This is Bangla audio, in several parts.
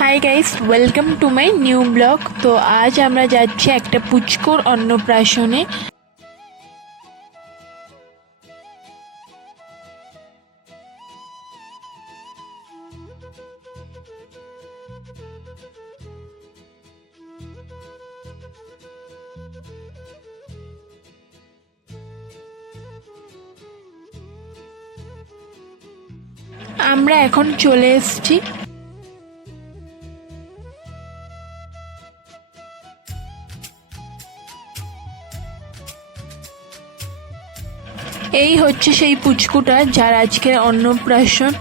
Hi guys, welcome to my new blog. তো আজ আমরা যাচ্ছি একটা পুচকোর অন্নপ্রাশনে। আমরা এখন চলে এসেছি। এই হচ্ছে সেই পুচকুটা যার আজকের অন্নপ্রাশন।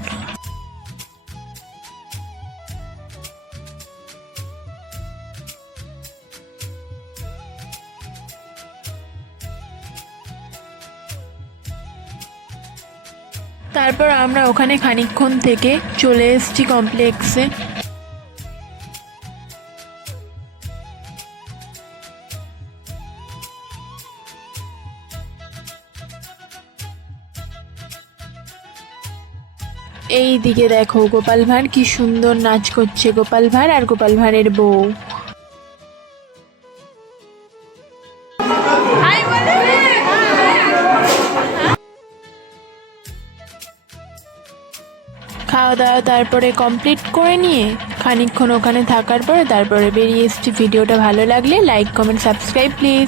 তারপর আমরা ওখানে খানিকক্ষণ থেকে চলে এসেছি কমপ্লেক্সে। এই দিকে দেখো, গোপাল ভাঁড় কি সুন্দর নাচ করছে, গোপাল ভাঁড় আর গোপাল ভাঁড়ের বউ। খাওয়া দাওয়া তারপরে কমপ্লিট করে নিয়ে খানিকক্ষণ ওখানে থাকার পরে তারপরে বেরিয়ে এসেছি। ভিডিওটা ভালো লাগলে লাইক, কমেন্ট, সাবস্ক্রাইব প্লিজ।